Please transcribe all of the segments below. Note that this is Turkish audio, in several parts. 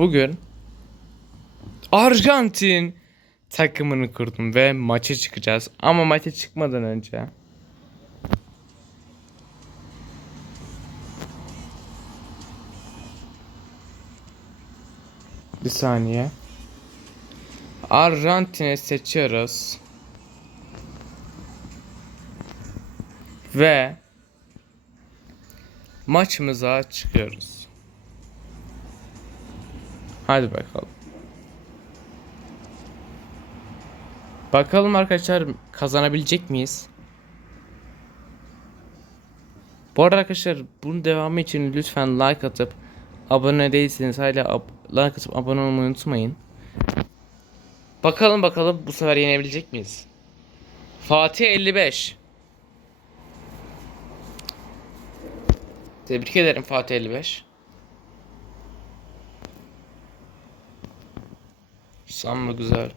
Bugün Arjantin takımını kurdum ve maça çıkacağız. Ama maça çıkmadan önce Bir saniye. Arjantin'i seçiyoruz. Ve maçımıza çıkıyoruz. Hadi bakalım. Bakalım arkadaşlar kazanabilecek miyiz? Bu arada arkadaşlar bunun devamı için lütfen like atıp abone değilseniz hala ab- like atıp abone olmayı unutmayın. Bakalım bakalım bu sefer yenebilecek miyiz? Fatih 55. Tebrik ederim Fatih 55. Samba güzel.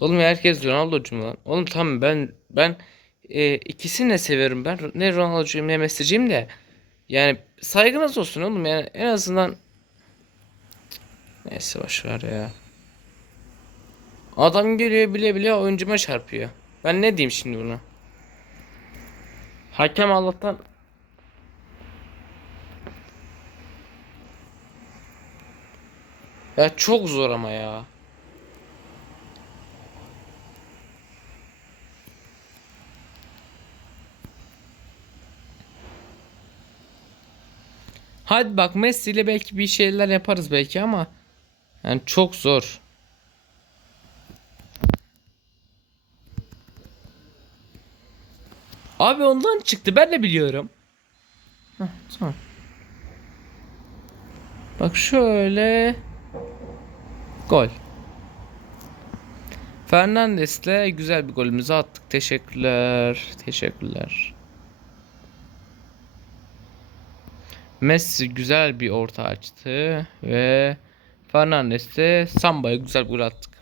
Oğlum herkes Ronaldo'cu mu lan? Oğlum tamam ben ben e, ikisini de severim ben. Ne Ronaldo'cuyum ne Messi'ciyim de. Yani saygınız olsun oğlum yani en azından Neyse boş ver ya. Adam geliyor bile bile oyuncuma çarpıyor. Ben ne diyeyim şimdi buna? Hakem Allah'tan Ya çok zor ama ya. Hadi bak Messi ile belki bir şeyler yaparız belki ama yani çok zor. Abi ondan çıktı ben de biliyorum. Heh, tamam. Bak şöyle gol. Fernandes'le güzel bir golümüzü attık. Teşekkürler. Teşekkürler. Messi güzel bir orta açtı ve Fernandes de Samba'ya güzel bir gol attık.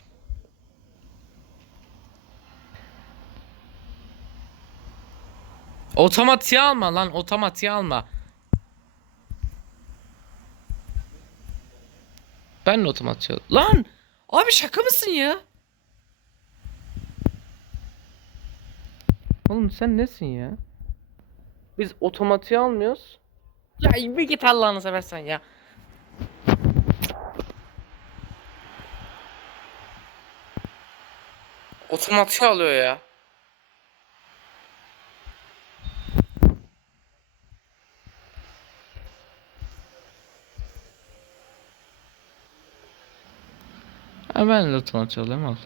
Otomatiğe alma lan otomatiğe alma. Ben de otomatiğe al- Lan! Abi şaka mısın ya? Oğlum sen nesin ya? Biz otomatiğe almıyoruz. Ya bir git Allah'ını seversen ya. Otomatiğe alıyor ya. Ha ben de otomatik alayım al.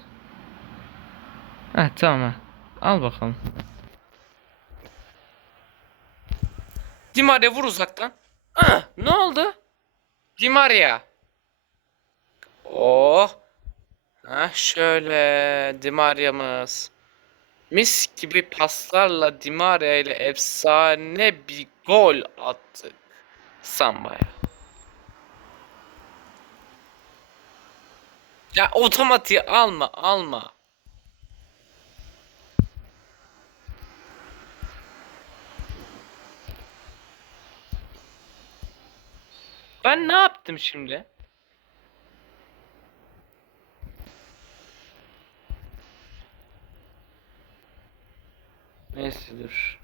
Heh tamam ha. Al bakalım. Di Maria vur uzaktan. Ah, ne oldu? Di Maria. Oh. Ha şöyle Di Maria'mız. Mis gibi paslarla Di Maria ile efsane bir gol attık. Samba'ya. Ya otomatiği alma alma. Ben ne yaptım şimdi? Neyse dur.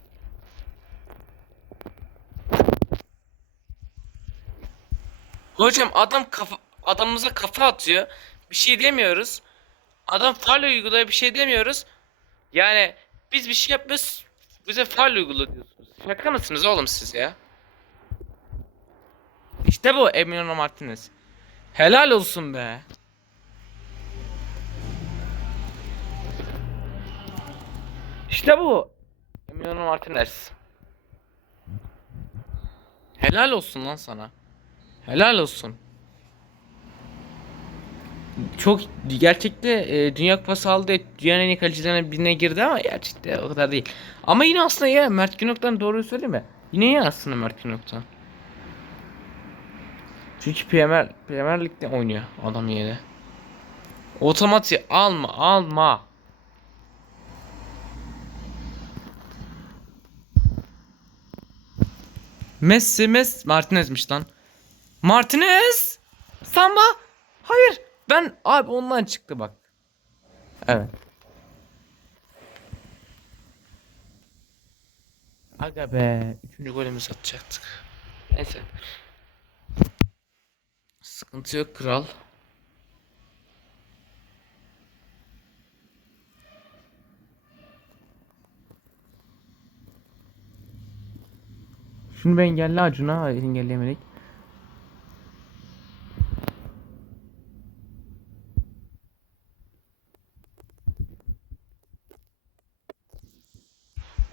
Hocam adam kafa adamımıza kafa atıyor. Bir şey demiyoruz. Adam faul uyguluyor bir şey demiyoruz. Yani biz bir şey yapıyoruz. Bize faul uyguluyor diyorsunuz. Şaka mısınız oğlum siz ya? İşte bu Emiliano Martinez. Helal olsun be. İşte bu. Emiliano Martinez. Helal olsun lan sana. Helal olsun çok gerçekte e, Dünya Kupası aldı. Dünyanın en iyi kalecilerinden birine girdi ama gerçekte o kadar değil. Ama yine aslında ya Mert Günok'tan doğruyu söyleme. Yine ya aslında Mert Günok'tan. Çünkü Premier, Premier Lig'de oynuyor adam yine. Otomatik alma alma. Messi Messi Martinez'miş lan. Martinez! Samba! Hayır! Ben abi ondan çıktı bak. Evet. Aga be. Üçüncü golümüzü atacaktık. Neyse. Sıkıntı yok kral. Şunu bir engelle Acun'a engelleyemedik.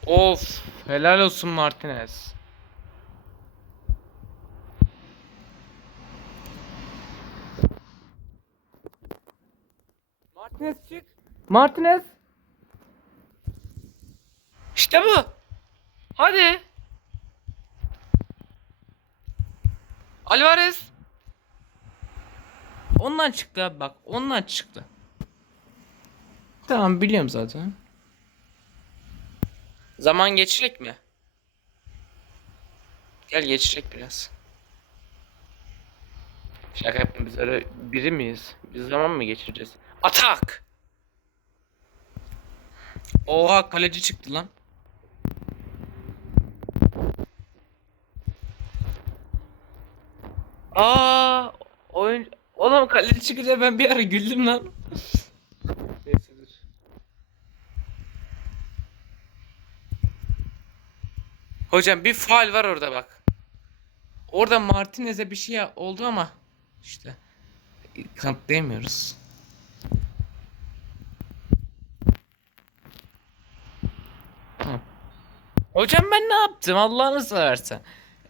Of, helal olsun Martinez. Martinez çık. Martinez. İşte bu. Hadi. Alvarez. Ondan çıktı abi bak. Ondan çıktı. Tamam biliyorum zaten. Zaman geçecek mi? Gel geçecek biraz. Şaka yaptım biz öyle biri miyiz? Biz zaman mı geçireceğiz? Atak! Oha kaleci çıktı lan. Aa, oyun Oğlum kaleci çıkınca ben bir ara güldüm lan. Neyse dur. Hocam bir faal var orada bak. Orada Martinez'e bir şey oldu ama işte kanıtlayamıyoruz. Tamam. Hocam ben ne yaptım Allah'ını seversen.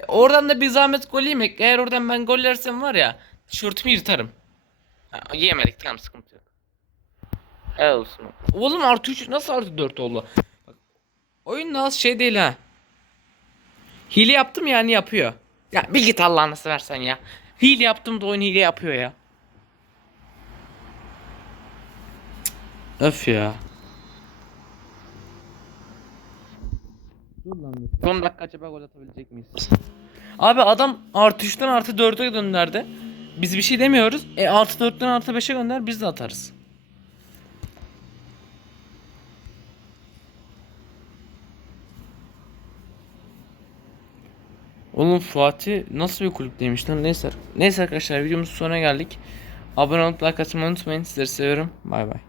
Oradan da bir zahmet gol yemek. Eğer oradan ben gol yersem var ya tişörtümü yırtarım. Ha, yemedik tamam sıkıntı yok. Helal olsun. Oğlum artı 3 nasıl artı 4 oldu? Bak, oyun az şey değil ha. Hile yaptım yani yapıyor. Ya bir git Allah'ını seversen ya. Hile yaptım da oyun hile yapıyor ya. Öf ya. Son dakika acaba gol atabilecek miyiz? Abi adam artı 3'ten artı 4'e gönderdi. Biz bir şey demiyoruz. E artı 4'ten artı 5'e gönder biz de atarız. Oğlum Fatih nasıl bir kulüpteymiş lan neyse. Neyse arkadaşlar videomuzun sonuna geldik. Abone olup like atmayı unutmayın. Sizleri seviyorum. Bay bay.